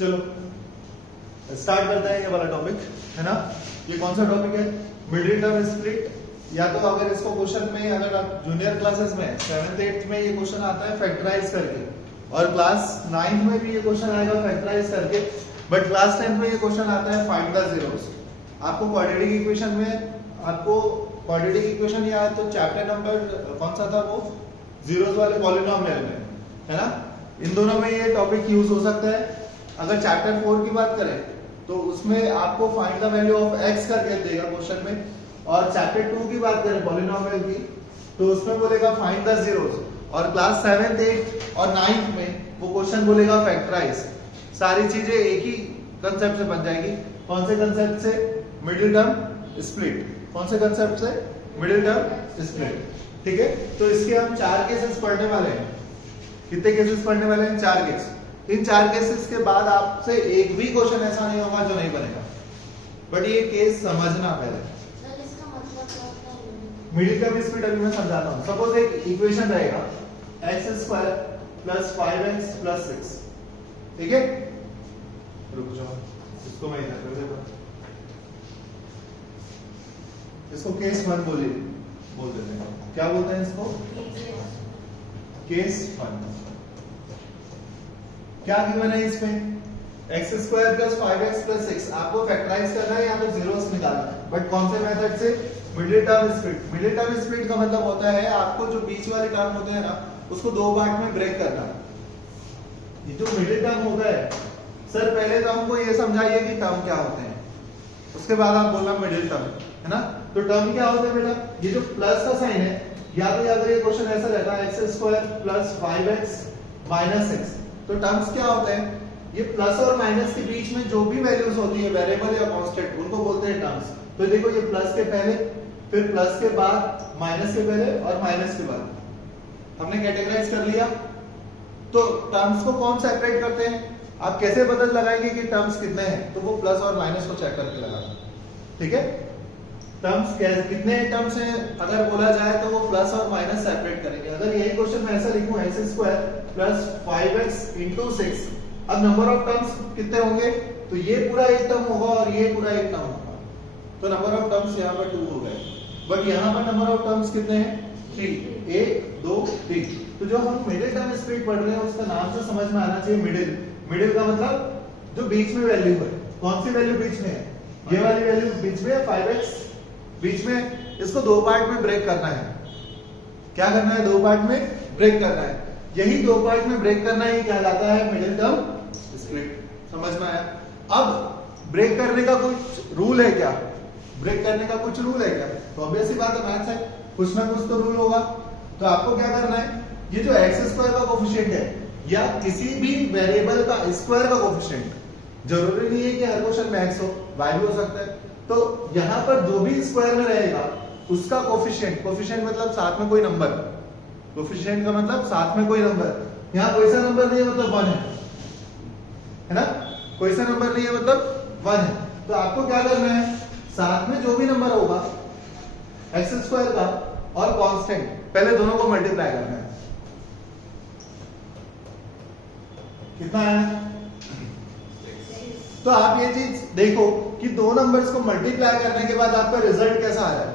चलो स्टार्ट करते हैं ये वाला टॉपिक, है ना। ये कौन सा टॉपिक है? Middle term split. या तो अगर इसको क्वेश्चन में, अगर आप जूनियर क्लासेस में 7th 8th में ये क्वेश्चन आता है फैक्टराइज करके, और क्लास 9th में भी ये क्वेश्चन आएगा फैक्टराइज करके, बट क्लास 10th में ये क्वेश्चन आता है फाइंड द जीरोस। आपको क्वाड्रेटिक इक्वेशन में, आपको क्वाड्रेटिक इक्वेशन याद, तो चैप्टर नंबर कौन सा था वो, जीरोस वाले पॉलिनोमियल में, है ना। इन दोनों में ये टॉपिक यूज हो सकता है। अगर चैप्टर 4 की बात करें तो उसमें आपको find the value of x करके देगा क्वेश्चन में, और चैप्टर 2 की बात करें पॉलिनोमियल की तो उसमें बोलेगा फाइंड द जीरोस, और क्लास 7th 8th और 9th में वो क्वेश्चन बोलेगा फैक्टराइज। सारी चीजें एक ही कंसेप्ट से बन जाएगी। कौन से कंसेप्ट से? Middle term split. कौन से कंसेप्ट से? Middle term split. ठीक है, तो इसके हम 4 केसेस पढ़ने वाले हैं। कितने केसेस पढ़ने वाले हैं? 4 केस। इन 4 केसेस के बाद आपसे एक भी क्वेश्चन ऐसा नहीं होगा जो नहीं बनेगा, बट ये केस समझना पहले। मिडिल टर्म स्प्लिट अभी मैं समझाता हूँ। सपोज एक इक्वेशन रहेगा x² + 5x + 6, ठीक है। रुक जाओ, इसको मैं इधर कर देता हूं। इसको केस 1 बोल देते हैं। क्या बोलते हैं इसको? केस 1। क्या गिवन है इसमें? x² + 5x + 6। आपको फैक्टराइज करना है या तो जीरोस निकालना है, बट कौन से मेथड से? Middle term split. Middle term split का मतलब होता है आपको जो बीच वाले टर्म होते हैं ना, उसको 2 पार्ट में ब्रेक करना है। ये जो मिडिल टर्म होता है, सर पहले तो हमको ये समझाइए कि टर्म क्या होते हैं, उसके बाद आप बोलना मिडिल टर्म, है ना। तो टर्म क्या होते हैं बेटा? ये जो प्लस का साइन है, या तो अगर ये क्वेश्चन ऐसा रहता है x² + 5x - 6, तो टर्म्स क्या होते हैं? ये प्लस और माइनस के बीच में जो भी वैल्यूज होती है, वेरिएबल या कांस्टेंट, उनको बोलते हैं टर्म्स। तो देखो ये प्लस के पहले, फिर प्लस के बाद, माइनस के पहले और माइनस के बाद, हमने कैटेगराइज कर लिया। तो टर्म्स को कौन सेपरेट करते हैं? आप कैसे बदल लगाएंगे कि टर्म्स कितने हैं? तो वो प्लस और माइनस को चेक करके लगाना, ठीक है। टर्म्स कितने टर्म्स हैं अगर बोला जाए तो वो प्लस और माइनस सेपरेट करेंगे। अगर यही क्वेश्चन में ऐसा लिखूं x² + 5x × 6, अब नंबर ऑफ टर्म्स कितने होंगे? तो ये पूरा एक टर्म होगा और ये पूरा एक टर्म होगा, तो नंबर ऑफ टर्म्स यहाँ पर 2 हो गए। बट यहाँ पर नंबर ऑफ टर्म्स कितने हैं? 3। 1 2 3। तो जो हम मिडिल टर्म स्प्लिट पढ़ रहे हैं उसका नाम से समझ में आना चाहिए मिडिल। मिडिल का मतलब जो बीच में वैल्यू है। कौन सी वैल्यू बीच में है? ये वाली वैल्यू बीच में है, 5x बीच में। इसको 2 पार्ट में ब्रेक करना है। क्या करना है? 2 पार्ट में ब्रेक करना है। यही 2 पार्ट में ब्रेक करना ही कहलाता है मिडिल टर्म स्प्लिट। समझ में आया? अब ब्रेक करने का कुछ रूल है क्या? ब्रेक करने का कुछ रूल है क्या? तो ऑब्वियस सी बात है, मैथ्स है, कुछ ना कुछ तो रूल होगा। तो आपको क्या करना है, ये जो x² का कोफिशिएंट है या किसी भी वेरिएबल का स्क्वायर का कोफिशिएंट, जरूरी नहीं है कि हर क्वेश्चन में x हो, y भी हो सकता है। तो यहाँ पर जो भी स्क्वायर में रहेगा उसका कोफिशिएंट, कोफिशिएंट मतलब साथ में कोई नंबर, कोफिशिएंट का मतलब साथ में कोई नंबर। यहाँ कोई सा नंबर नहीं है मतलब 1 है ना, कोई सा नंबर नहीं है मतलब 1 है। तो आपको क्या करना है, साथ में जो भी नंबर होगा x² का और कांस्टेंट, पहले दोनों को मल्टीप्लाई करना है। कितना आया? तो आप ये चीज देखो कि 2 नंबर्स को मल्टीप्लाई करने के बाद आपका रिजल्ट कैसा आया।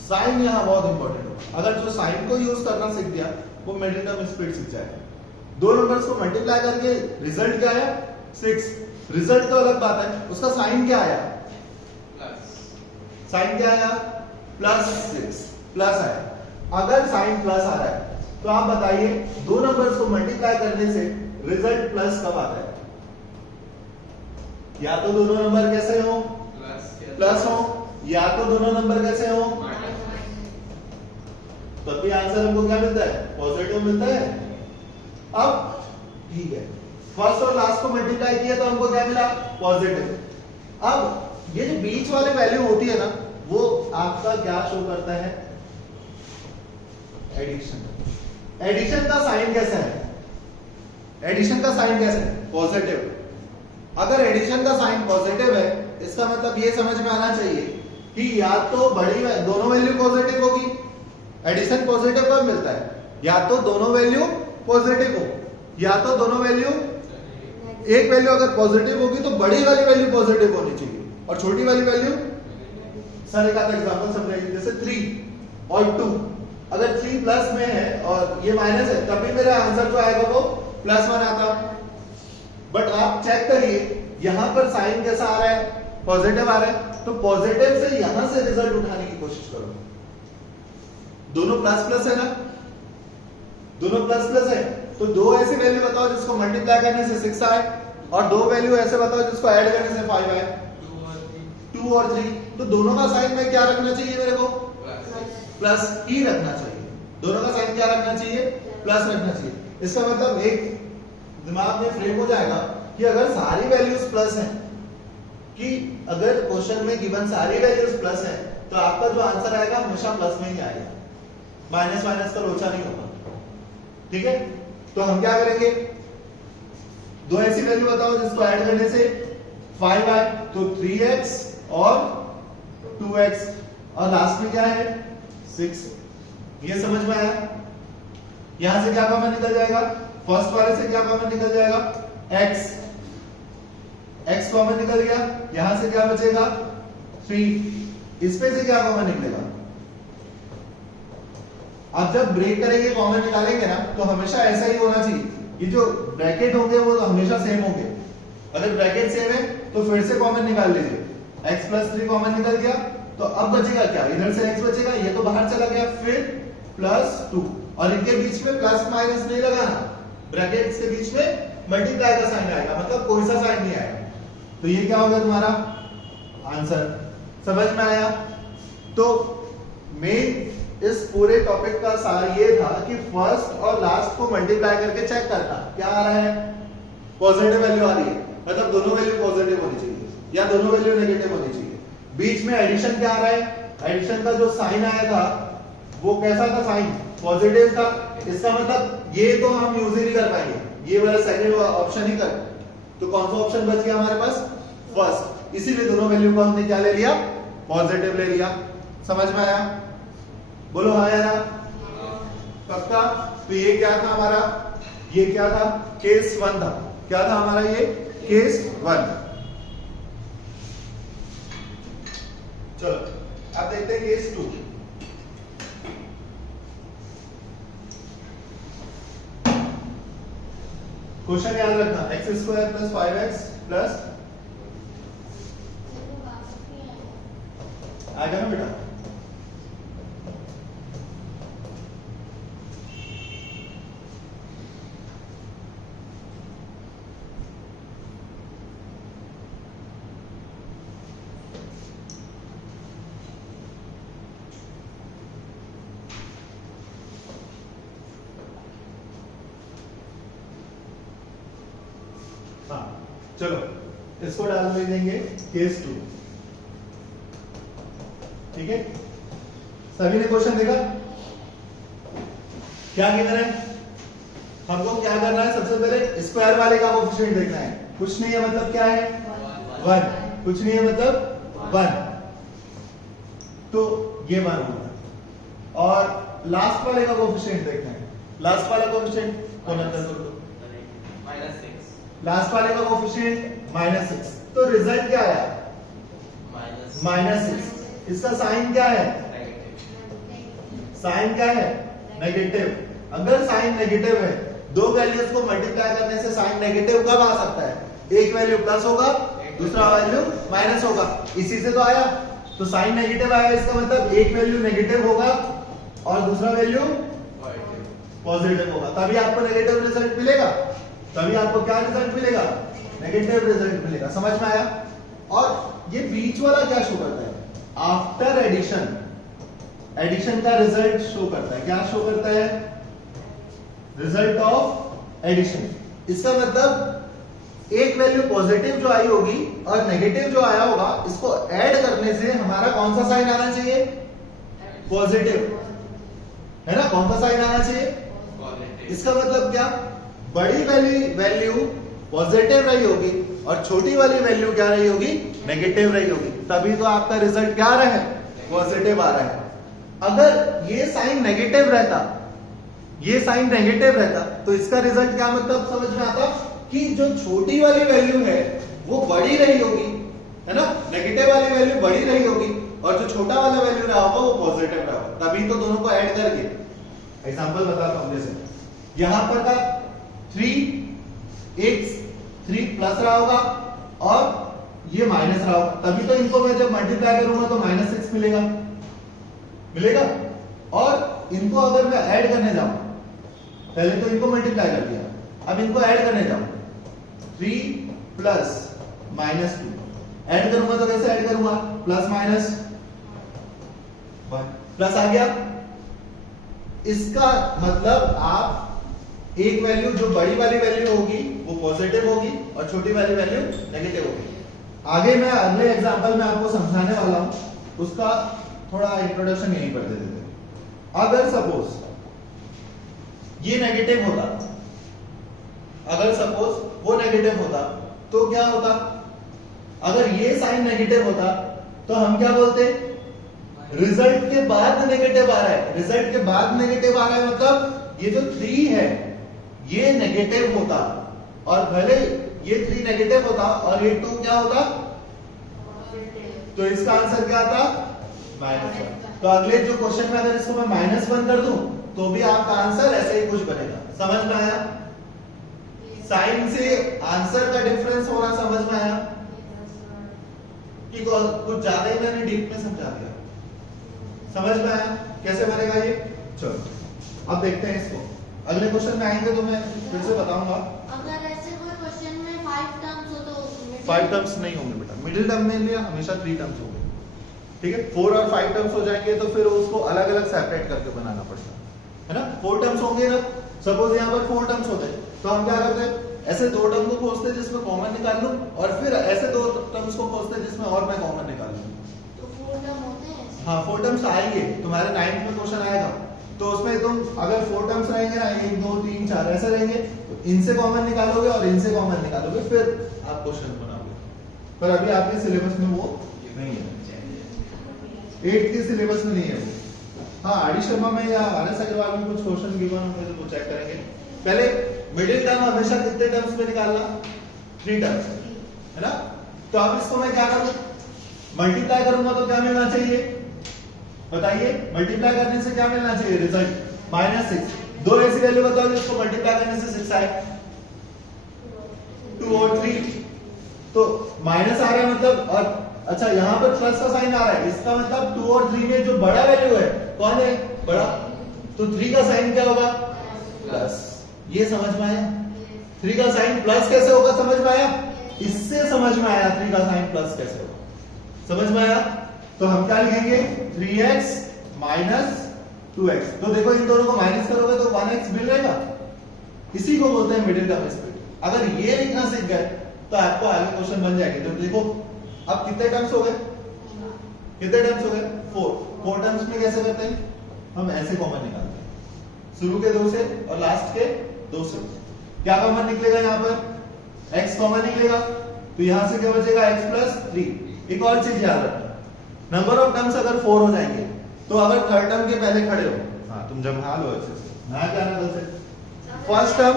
साइन यहाँ बहुत इंपॉर्टेंट है। अगर जो साइन को यूज करना सीख गया वो मिडिल टर्म स्प्लिट सीख जाएगा। 2 नंबर्स को मल्टीप्लाई करके रिजल्ट क्या आया? 6। रिजल्ट तो अलग बात है, उसका साइन क्या आया? साइन क्या आया? +6 प्लस आया। अगर साइन प्लस आ रहा है तो आप बताइए 2 नंबर्स को मल्टीप्लाई करने से रिजल्ट प्लस कब आता है? या तो दोनों नंबर कैसे हो? प्लस हो, या तो दोनों नंबर कैसे हो? तब भी आंसर हमको क्या मिलता है? पॉजिटिव मिलता है। अब ठीक है, फर्स्ट और लास्ट को मल्टीप्लाई किया तो हमको क्या मिला? पॉजिटिव। अब ये जो बीच वाली वैल्यू होती है ना, वो आपका क्या शो करता है? एडिशन। एडिशन का साइन कैसा है? एडिशन का साइन कैसा है? पॉजिटिव। अगर एडिशन का साइन पॉजिटिव है, इसका मतलब ये समझ में आना चाहिए कि या तो बड़ी दोनों वैल्यू पॉजिटिव होगी। एडिशन पॉजिटिव कब मिलता है? या तो दोनों वैल्यू पॉजिटिव हो, या तो दोनों वैल्यू एक वैल्यू अगर पॉजिटिव होगी तो बड़ी वाली वैल्यू पॉजिटिव होनी चाहिए और छोटी वाली वैल्यू, सर एक आधा एग्जांपल समझाइए, जैसे 3 और 2, अगर 3 प्लस में है और ये माइनस है तभी मेरा आंसर जो आएगा वो +1 आता। बट आप चेक करिए यहां पर साइन कैसा आ रहा है, पॉजिटिव आ रहा है, तो पॉजिटिव से यहां से रिजल्ट उठाने की कोशिश करो। दोनों प्लस प्लस है ना, दोनों प्लस प्लस है, तो दो ऐसी वैल्यू बताओ जिसको मल्टीप्लाई करने से 6 आए और दो वैल्यू ऐसे बताओ जिसको ऐड करने से 5 आए, 2 और 3। तो दोनों का साइन में क्या रखना चाहिए मेरे को, प्लस ही रखना चाहिए। दोनों का साइन क्या रखना चाहिए, प्लस रखना चाहिए। इसका मतलब एक दिमाग में फ्रेम हो जाएगा कि अगर सारी वैल्यूज प्लस हैं, कि अगर क्वेश्चन में गिवन सारी वैल्यूज प्लस हैं, तो आपका जो आंसर आएगा हमेशा प्लस में ही आएगा, माइनस माइनस का लोचा नहीं होगा। ठीक है, तो हम क्या करेंगे, दो ऐसी वैल्यू बताओ जिसको ऐड करने से 5 आए, तो 3x और 2x और लास्ट में क्या है 6। ये समझ में आया। यहां से क्या कॉमन निकल जाएगा, फर्स्ट वाले से क्या कॉमन निकल जाएगा, x कॉमन निकल गया, यहां से क्या बचेगा 3, इसमें से क्या कॉमन निकलेगा। आप जब ब्रेक करेंगे कॉमन निकालेंगे ना, तो हमेशा ऐसा ही होना चाहिए, ये जो ब्रैकेट होंगे वो तो हमेशा सेम होंगे। अगर ब्रैकेट सेम है तो फिर से कॉमन निकाल लीजिए, x + 3 कॉमन निकल गया, तो अब बचेगा क्या, इधर से x बचेगा, ये तो बाहर चला गया, फिर +2 और इनके बीच में प्लस माइनस नहीं लगाना, ब्रैकेट्स के बीच में मल्टीप्लाई का साइन आएगा, मतलब कोई सा साइन नहीं आएगा। तो ये क्या होगा तुम्हारा आंसर। समझ में आया। तो मेन इस पूरे टॉपिक का सार ये था कि फर्स्ट और लास्ट को मल्टीप्लाई करके चेक करना क्या आ रहा है, पॉजिटिव वैल्यू आ रही है, मतलब दोनों वैल्यू पॉजिटिव होनी चाहिए या दोनों वैल्यू नेगेटिव होनी चाहिए। बीच में एडिशन क्या आ रहा है, एडिशन का जो साइन आया था वो कैसा था, साइन पॉजिटिव था। इसका मतलब ये तो हम यूज ही नहीं कर पाएंगे, ये वाला सेकंड ऑप्शन ही कर, तो कौन सा ऑप्शन बच गया हमारे पास, फर्स्ट। इसीलिए दोनों वैल्यू को हमने क्या ले लिया, पॉजिटिव ले लिया। समझ में आया, बोलो हाँ या ना, पक्का। तो ये क्या था हमारा, ये क्या था, केस 1 था। क्या था हमारा ये, केस 1। चलो अब देखते हैं केस 2। क्वेश्चन याद रखना, x² + 5x प्लस आएगा ना बेटा, हाँ चलो इसको डाल देंगे केस 2। ठीक है, सभी ने क्वेश्चन देखा, क्या गिवन है, हमको क्या करना है, सबसे पहले स्क्वायर वाले का कोएफिशिएंट देखना है। कुछ नहीं है मतलब क्या है 1, कुछ नहीं है मतलब 1, तो ये 1 होगा। और लास्ट वाले का कोएफिशिएंट देखना है, लास्ट वाला कोएफिशिएंट कौन अंदर कर दो, लास्ट वाले का कोएफिशिएंट -6, तो रिजल्ट क्या आया -6। इसका साइन क्या है, साइन क्या है, नेगेटिव। अगर साइन नेगेटिव है, दो वैल्यूज को मल्टीप्लाई करने से साइन नेगेटिव कब आ सकता है, एक वैल्यू प्लस होगा, दूसरा वैल्यू माइनस होगा, इसी से तो आया। तो साइन नेगेटिव आया, इसका मतलब एक वैल्यू नेगेटिव होगा और दूसरा वैल्यू पॉजिटिव होगा, तभी आपको नेगेटिव रिजल्ट मिलेगा, तभी आपको क्या रिजल्ट मिलेगा, नेगेटिव रिजल्ट मिलेगा। समझ में आया। और ये बीच वाला क्या शो करता है, आफ्टर एडिशन, एडिशन का रिजल्ट शो करता है, क्या शो करता है, रिजल्ट ऑफ एडिशन। इसका मतलब एक वैल्यू पॉजिटिव जो आई होगी और नेगेटिव जो आया होगा, इसको ऐड करने से हमारा कौन सा साइन आना चाहिए, पॉजिटिव, है ना, कौन सा साइन आना चाहिए। इसका मतलब क्या, बड़ी वाली वैल्यू पॉजिटिव रही होगी और छोटी वाली वैल्यू क्या रही होगी, नेगेटिव रही होगी, तभी तो आपका रिजल्ट क्या आ रहा है, पॉजिटिव आ रहा है। अगर ये साइन नेगेटिव रहता, ये साइन नेगेटिव रहता, तो इसका रिजल्ट क्या मतलब समझ में आता, कि जो छोटी वाली वैल्यू है वो बड़ी रही होगी, है ना, नेगेटिव वाली वैल्यू बड़ी रही होगी और जो छोटा वाला वैल्यू रहा होगा वो पॉजिटिव रहा होगा, तभी तो दोनों को ऐड करके एग्जांपल बताता हूं। जैसे यहां पर का 3x 3 प्लस रहा होगा और ये माइनस रहा होगा, तभी तो इनको मैं जब मल्टीप्लाई करूंगा तो -6 मिलेगा। और इनको अगर मैं ऐड करने जाऊं, पहले तो इनको मल्टीप्लाई कर दिया, अब इनको ऐड करने जाऊं 3 प्लस -2 ऐड करूंगा तो कैसे ऐड करूंगा, प्लस माइनस प्लस आ गया। इसका मतलब आप एक वैल्यू जो बड़ी वाली वैल्यू होगी वो पॉजिटिव होगी और छोटी वाली वैल्यू नेगेटिव होगी। आगे मैं अगले एग्जांपल में आपको समझाने वाला हूं, उसका थोड़ा इंट्रोडक्शन यहीं पर दे देते हैं। अगर सपोज ये नेगेटिव होता, अगर सपोज वो नेगेटिव होता तो क्या होता, अगर ये साइन नेगेटिव होता तो हम क्या बोलते, रिजल्ट के बाद नेगेटिव आ रहा है, रिजल्ट के बाद नेगेटिव आ रहा है, मतलब ये जो 3 है ये नेगेटिव होता और भले ये 3 नेगेटिव होता और ये 2 क्या होता, तो इसका आंसर क्या आता, -1। तो अगले जो क्वेश्चन में अगर इसको मैं -1 कर दूं तो भी आपका आंसर ऐसे ही कुछ बनेगा। समझ में आया, साइन से आंसर का डिफरेंस होना समझ में आया कि कुछ ज्यादा ही मैंने डीप में समझा दिया, समझ में आया कैसे बनेगा ये। चलो अब देखते हैं इसको, अगले क्वेश्चन में आएंगे तो मैं फिर से बताऊंगा। अगर ऐसे कोई क्वेश्चन में 5 टर्म्स हो तो 5 टर्म्स नहीं होंगे बेटा, मिडिल टर्म में लिए हमेशा 3 टर्म्स होंगे, ठीक है। 4 और 5 टर्म्स हो जाएंगे तो फिर उसको अलग अलग सेपरेट करके बनाना पड़ता है ना। 4 टर्म्स होंगे ना, सपोज यहाँ पर 4 टर्म्स होते तो हम क्या करते हैं, ऐसे 2 टर्म को खोजते जिसमें कॉमन निकाल लूं और फिर ऐसे 2 टर्म्स को खोजते जिसमें और मैं कॉमन निकाल लूं। तो 4 टर्म होते हैं। हाँ 4 टर्म्स आएंगे, तुम्हारे 9th में क्वेश्चन आएगा तो उसमें तुम अगर 4 टर्म्स रहेंगे ना, 1 2 3 4 ऐसे रहेंगे, तो इनसे कॉमन निकालोगे और इनसे कॉमन निकालोगे फिर आप क्वेश्चन बनाओगे। पर अभी आपके सिलेबस में वो नहीं है, 8th के सिलेबस में नहीं है वो। हाँ आरडी शर्मा में या आरएस अग्रवाल में कुछ क्वेश्चन गिवन होंगे तो वो चेक करेंगे। पहले मिडिल टर्म हमेशा कितने टर्म्स में निकालना, 3 टर्म्स, है ना। तो अब इसको मैं क्या करूं, मल्टीप्लाई करूंगा तो क्या मिलना चाहिए बताइए, मल्टीप्लाई करने से क्या मिलना चाहिए, रिजल्ट -6। दो ऐसी वैल्यू बताओ जिसको मल्टीप्लाई करने से 6 आए, 2 और 3, तो माइनस आ रहा है मतलब, और अच्छा यहाँ पर प्लस का साइन आ रहा है, इसका मतलब 2 और 3 में जो बड़ा वैल्यू है कौन है, बड़ा, तो 3 का साइन क्या होगा, प्लस। ये समझ में आया, 3 का साइन प्लस कैसे होगा समझ में आया, इससे समझ में आया 3 का साइन प्लस कैसे होगा, समझ में आया। तो हम क्या लिखेंगे, 3x - 2x। तो देखो इन दोनों को माइनस करोगे तो 1x मिल जाएगा, इसी को बोलते हैं मिडिल टर्म स्प्लिट। अगर ये लिखना सीख गए तो आपको आगे क्वेश्चन बन जाएंगे। तो देखो अब कितने टर्म्स हो गए, कितने टर्म्स हो गए, 4 टर्म्स में कैसे करते हैं, हम ऐसे कॉमन निकालते हैं, शुरू के 2 से और लास्ट के 2 से। क्या कॉमन निकलेगा, यहाँ पर x कॉमन निकलेगा, तो यहां से क्या बचेगा, x + 3। एक और चीज याद रखना, नंबर ऑफ टर्म्स अगर 4 हो जाएंगे तो अगर थर्ड टर्म के पहले खड़े हो, हाँ तुम जब हाल हो अच्छे से ना क्या ना से फर्स्ट टर्म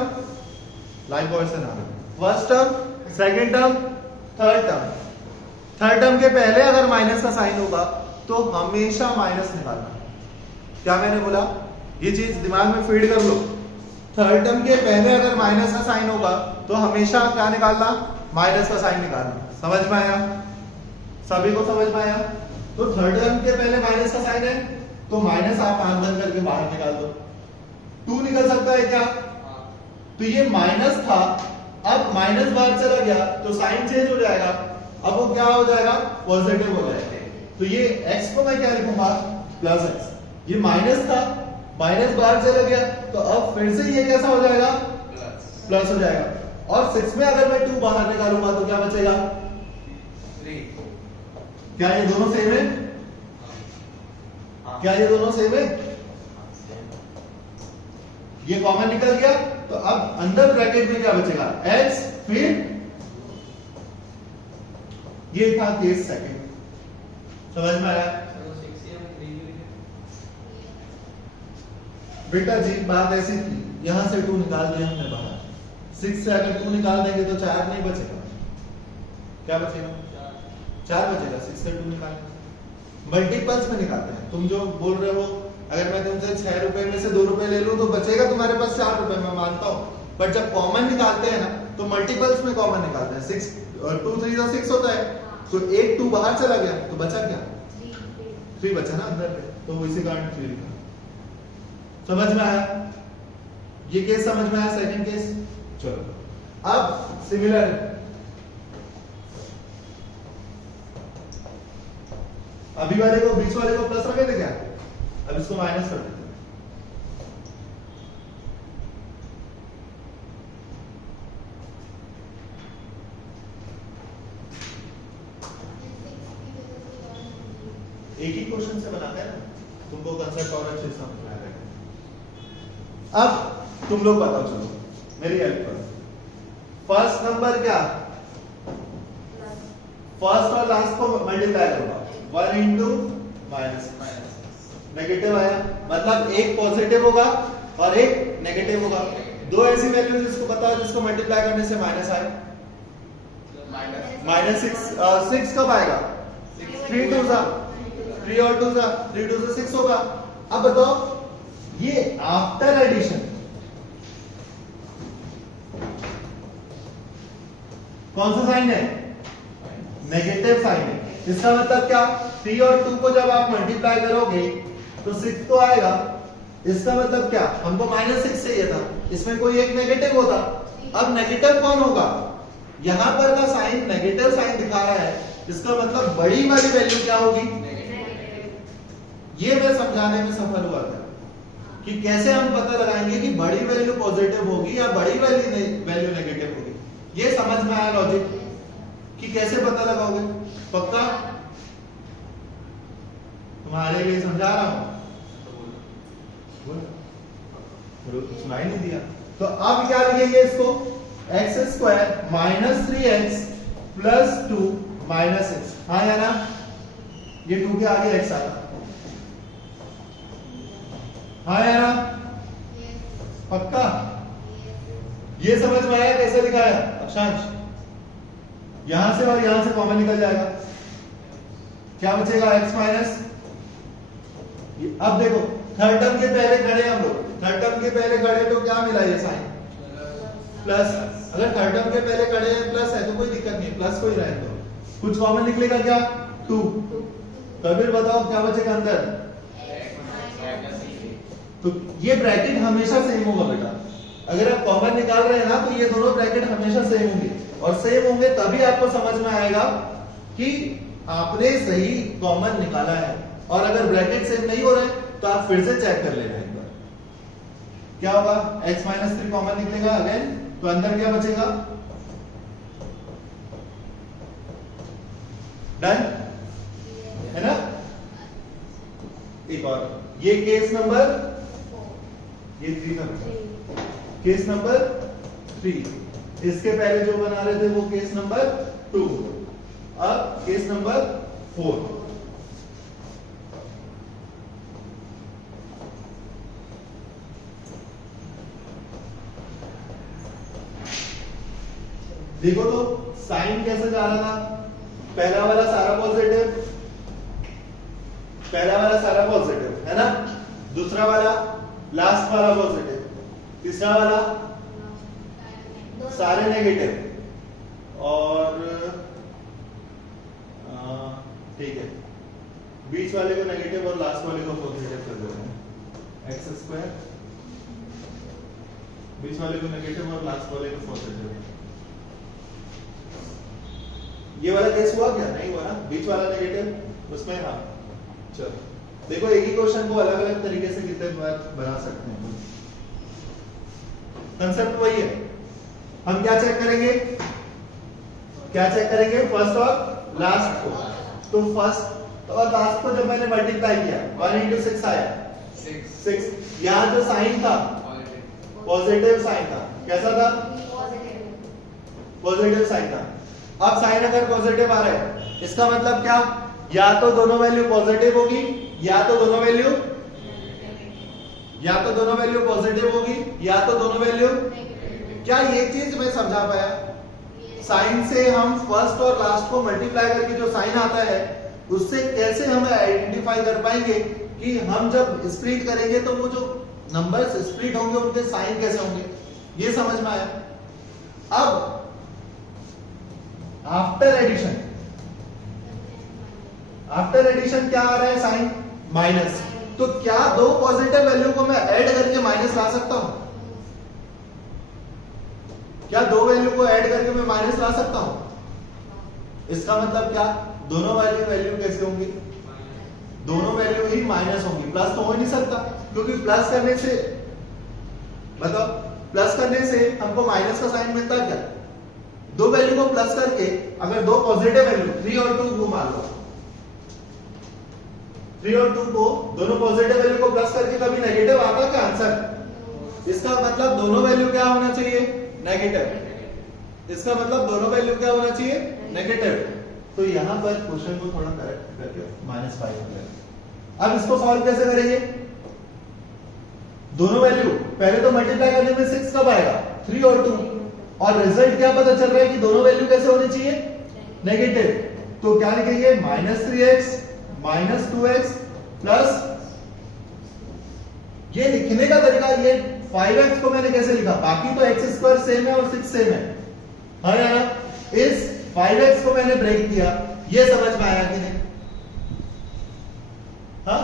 लाइक बॉय से ना, first term, second term, third term के पहले अगर माइनस का साइन होगा तो हमेशा माइनस निकालना। क्या मैंने बोला, ये चीज दिमाग में फीड कर लो, थर्ड टर्म के पहले अगर माइनस का साइन होगा तो हमेशा क्या निकालना, माइनस का साइन निकालना। समझ में आया, सभी को समझ में आया। तो थर्ड टर्म के पहले माइनस का साइन है तो माइनस आप आंख बंद करके बाहर निकाल दो, 2 निकल सकता है क्या, तो ये माइनस था, अब माइनस बाहर चला गया तो साइन चेंज हो जाएगा, अब वो क्या हो जाएगा, पॉजिटिव हो जाएगा। तो ये x को मैं क्या लिखूंगा, +x। ये माइनस था, माइनस बाहर चला गया तो अब फिर से ये कैसा हो जाएगा, प्लस हो जाएगा। और 6 में अगर मैं 2 बाहर निकालूंगा तो क्या बचेगा, 3। क्या ये दोनों सेम है, क्या ये दोनों सेम है, ये कॉमन निकल गया तो अब अंदर ब्रैकेट में क्या बचेगा, x, फिर ये था केस सेकंड। समझ में आया बेटा जी, बात ऐसी थी, यहां से 2 निकाल दिया हमने बाहर, 6 से अगर 2 निकाल देंगे तो 4 नहीं बचेगा, क्या बचेगा? 4 बचेगा। 6 से 2 निकालेंगे, मल्टीपल्स में निकालते हैं। तुम जो बोल रहे हो, अगर मैं तुमसे 6 रुपए में से 2 रुपए ले लूं तो बचेगा तुम्हारे पास 4 रुपए, मैं मानता हूं। बट जब कॉमन निकालते हैं ना तो मल्टीपल्स में कॉमन निकालते हैं। 6 2 3 तो 6 होता है, तो एक 2 बाहर चला गया तो बचा क्या? 3 बचा ना अंदर पे, तो इसी कारण 3 लिखा। समझ में आया? ये केस समझ में आया? Second case. चलो अब सिमिलर अभी वाले को, बीच वाले को प्लस रखे थे क्या? अब इसको माइनस कर देते हैं। एक ही क्वेश्चन से बनाते हैं ना, तुमको कंसेप्ट और अच्छे से समझ में आएगा। अब तुम लोग बताओ, चलो मेरी हेल्प करो। फर्स्ट नंबर क्या? फर्स्ट और लास्ट को मल्टीप्लाई करूंगा, 1 इंटू माइनस नेगेटिव आया, मतलब एक पॉजिटिव होगा और एक नेगेटिव होगा। दो ऐसी वैल्यू जिसको पता है जिसको मल्टीप्लाई करने से माइनस आए, माइनस 6 कब आएगा? 3 2 जा 3 और 2 जा 3 2 से 6 होगा। अब बताओ ये आफ्टर एडिशन कौन सा साइन है? नेगेटिव साइन है। इसका मतलब क्या? 3 और 2 को जब आप मल्टीप्लाई करोगे तो 6 तो आएगा। इसका मतलब क्या? हमको -6 चाहिए था, इसमें कोई एक नेगेटिव होता। अब नेगेटिव कौन होगा? यहां पर का साइन नेगेटिव साइन दिखा रहा है, इसका मतलब बड़ी वाली वैल्यू क्या होगी? ये मैं समझाने में सफल हुआ था कि कैसे हम पता लगाएंगे कि बड़ी वैल्यू पॉजिटिव होगी या बड़ी वैल्यू नेगेटिव होगी। ये समझ में आया लॉजिक कि कैसे पता लगाओगे? पक्का तुम्हारे लिए समझा रहा हूं, सुनाई नहीं दिया तो अब क्या लिखेंगे इसको? x² - 3x + 2 - 6। हाँ या ना? ये 2 के आगे x आया, हाँ या ना? पक्का? ये समझ में आया कैसे दिखाया अक्षांश? यहां से और यहां से कॉमन निकल जाएगा, क्या बचेगा? x minus. अब देखो थर्ड टर्म के पहले खड़े हम लोग, थर्ड टर्म के पहले खड़े तो क्या मिला? ये साइन प्लस। अगर थर्ड टर्म के पहले खड़े हैं प्लस है तो कोई दिक्कत नहीं, प्लस को ही रहे दो। कुछ कॉमन निकलेगा क्या? 2। तो फिर बताओ क्या बचेगा अंदर? तो ये ब्रैकेट हमेशा सेम होगा बेटा। अगर आप कॉमन निकाल रहे हैं ना तो ये दोनों ब्रैकेट हमेशा सेम होंगे, और सेम होंगे तभी आपको समझ में आएगा कि आपने सही कॉमन निकाला है। और अगर ब्रैकेट सेम नहीं हो रहे तो आप फिर से चेक कर लेना एक बार। क्या होगा? x - 3 कॉमन निकलेगा अगेन, तो अंदर क्या बचेगा? डन है ना? एक और, ये केस नंबर, ये 3 था, केस नंबर 3। इसके पहले जो बना रहे थे वो केस नंबर 2, अब केस नंबर 4। देखो तो साइन कैसे जा रहा था? पहला वाला सारा पॉजिटिव, पहला वाला सारा पॉजिटिव है ना, दूसरा वाला लास्ट वाला पॉजिटिव, तीसरा वाला सारे नेगेटिव, और ठीक है बीच वाले को नेगेटिव और लास्ट वाले को पॉजिटिव कर देते हैं। x², बीच वाले को नेगेटिव और लास्ट वाले को पॉजिटिव। ये वाला केस हुआ क्या? नहीं हुआ ना, बीच वाला नेगेटिव उसमें। हाँ चलो देखो एक ही क्वेश्चन को अलग अलग तरीके से कितने बार बना सकते हैं। कंसेप्ट वही है। हम क्या चेक करेंगे? क्या चेक करेंगे? फर्स्ट और लास्ट को। तो फर्स्ट और लास्ट को जब मैंने मल्टीप्लाई किया 1 into 6 आया 6। यहाँ जो साइन था पॉजिटिव साइन था, कैसा था? पॉजिटिव साइन था। अब साइन अगर पॉजिटिव आ रहा है इसका मतलब क्या? या तो दोनों वैल्यू पॉजिटिव होगी या तो दोनों वैल्यू पॉजिटिव होगी या तो दोनों वैल्यू क्या ये चीज मैं समझा पाया? साइन से हम फर्स्ट और लास्ट को मल्टीप्लाई करके जो साइन आता है उससे कैसे हम आइडेंटिफाई कर पाएंगे कि हम जब स्प्लिट करेंगे तो वो जो नंबर्स स्प्लिट होंगे उनके साइन कैसे होंगे, ये समझ में आया। अब आफ्टर एडिशन क्या आ रहा है? Sine minus. तो क्या दो पॉजिटिव वैल्यू को मैं ऐड करके माइनस ला सकता हूं? क्या दो वैल्यू को ऐड करके मैं माइनस ला सकता हूं? इसका मतलब क्या? दोनों वाली वैल्यू कैसे होंगी? दोनों वैल्यू ही माइनस होंगी, प्लस तो हो ही नहीं सकता, क्योंकि प्लस करने से मतलब प्लस करने से हमको माइनस का साइन मिलता है क्या? दो वैल्यू को प्लस करके अगर दो पॉजिटिव वैल्यू 3 और 2 को मान लो, 3 और 2 को दोनों पॉजिटिव वैल्यू को प्लस करके कभी नेगेटिव आता क्या आंसर? इसका मतलब दोनों वैल्यू क्या होना चाहिए? नेगेटिव। इसका मतलब दोनों वैल्यू क्या होना चाहिए? नेगेटिव। तो यहां पर क्वेश्चन को थोड़ा करेक्ट करके -5 हो गया। अब इसको सॉल्व कैसे करेंगे? दोनों वैल्यू पहले तो मल्टीप्लाई करने में 6 कब आएगा? 3 और 2, और रिजल्ट क्या पता चल रहा है कि दोनों वैल्यू कैसे होनी चाहिए? नेगेटिव। तो क्या लिखेंगे? -3x -2x प्लस, ये लिखने का तरीका, ये 5x को मैंने कैसे लिखा? बाकी तो x² सेम है और 6 सेम है, हाँ या ना? इस 5x को मैंने ब्रेक किया, ये समझ में आया कि नहीं? हाँ?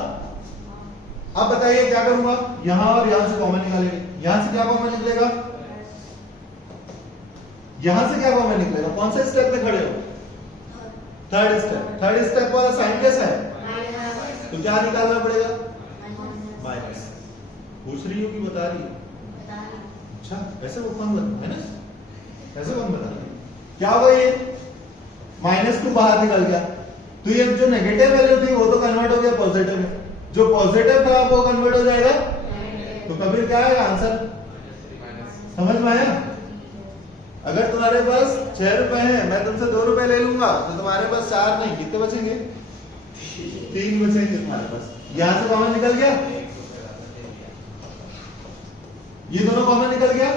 अब बताइए क्या करूंगा? यहां और यहां से कॉमन निकालेंगे। यहां से क्या कॉमन निकलेगा? यहां से क्या कॉमन निकलेगा? कौन से स्टेप में खड़े हो? Third step. थर्ड स्टेप वाला साइन कैसा है? तो क्या निकालना पड़ेगा? माइनस। पूछ रही हो कि बता रही हो? अच्छा, ऐसे वो कौन बता है ना? ऐसे कौन बता रही है? क्या हुआ? ये -2 बाहर निकल गया, तो ये जो नेगेटिव वैल्यू थी वो तो कन्वर्ट हो गया पॉजिटिव में, जो पॉजिटिव था वो कन्वर्ट हो जाएगा, तो कभी क्या आएगा आंसर? समझ में आया? अगर तुम्हारे पास 6 रुपए हैं, मैं तुमसे 2 रुपए ले लूंगा, तो तुम्हारे पास 4 नहीं, कितने बचेंगे? 3 बचेंगे तुम्हारे पास। यहां से कॉमन निकल गया, ये दोनों कॉमन निकल गया,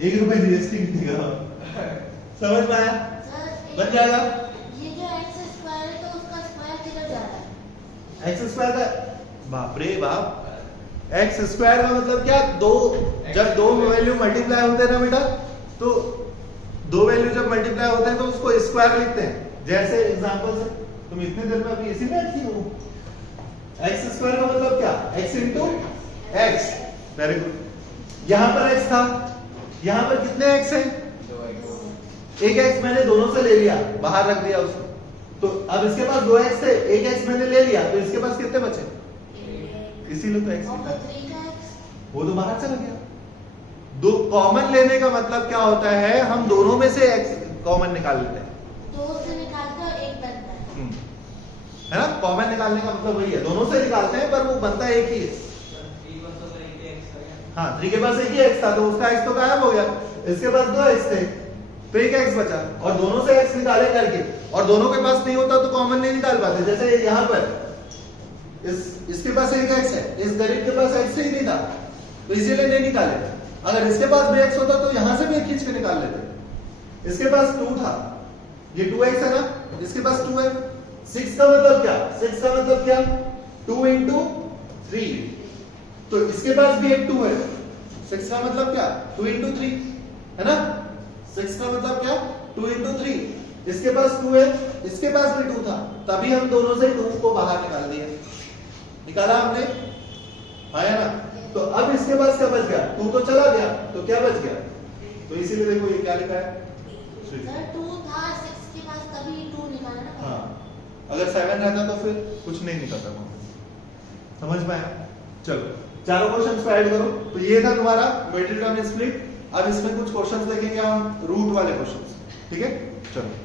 1 रुपए जीएसटी निकलेगा। समझ में आया? बन जाएगा। ये जो x² है तो उसका स्क्वायर किधर जा रहा है? x² का, बाप रे बाप, x² का मतलब क्या? जब दो वैल्यू मल्टीप्लाई होते हैं ना बेटा, तो दो वैल्यू जब मल्टीप्लाई होते हैं तो उसको स्क्वायर लिखते हैं। जैसे एग्जांपल से तुम इतने देर में अभी इसी में थी हो, x² का मतलब क्या? x into x। Very good. यहां पर x था, यहां पर कितने x है? 1 x मैंने दोनों से ले लिया, बाहर रख दिया उसको, तो अब इसके पास 2 x है, 1 x मैंने ले लिया, तो इसके पास कितने बचे? इसीलिए तो x लिखा, वो तो बाहर चला गया। दो कॉमन लेने का मतलब क्या होता है? हम दोनों में से x कॉमन निकाल लेते हैं, 2 से निकालते हो 1 बनता है, है ना? कॉमन निकालने का मतलब वही है, दोनों से निकालते हैं पर वो बनता एक ही है। हाँ, 3 के पास एक ही x था तो उसका x तो गायब हो गया, इसके पास 2 x थे तो एक x बचा, और दोनों से x निकाले करके, और दोनों के पास नहीं होता तो कॉमन नहीं निकाल पाते। जैसे यहाँ पर इसके पास एक x है, इस गरीब के पास x ही नहीं था तो इसीलिए नहीं निकाले। अगर इसके पास भी x होता तो यहां से भी एक खींच के निकाल लेते। इसके पास 2 था, ये 2x है ना, इसके पास 2 है। 6 का मतलब क्या? 6 का मतलब क्या? 2 इंटू 3, तो इसके पास भी एक 2 है। 6 का मतलब क्या? 2 इंटू 3, है ना? 6 का मतलब क्या? 2 इंटू 3। इसके पास 2 है, इसके पास भी 2 था, तभी हम दोनों से 2 को बाहर निकाल दिए। निकाला हमने, हाँ या ना? तो अब इसके पास क्या बच गया? 2 तो चला गया, तो क्या बच गया? तो इसीलिए देखो ये क्या लिखा है? सर 2 था 6 के पास, तभी 2 निकाला ना। हाँ, अगर 7 रहता तो फिर कुछ नहीं निकलता। समझ में आया? चलो चारों क्वेश्चंस को ऐड करो। तो ये था तुम्हारा मिडिल टर्म स्प्लिट। अब इसमें कुछ क्वेश्चंस देखेंगे हम, रूट वाले क्वेश्चंस, ठीक है? चलो।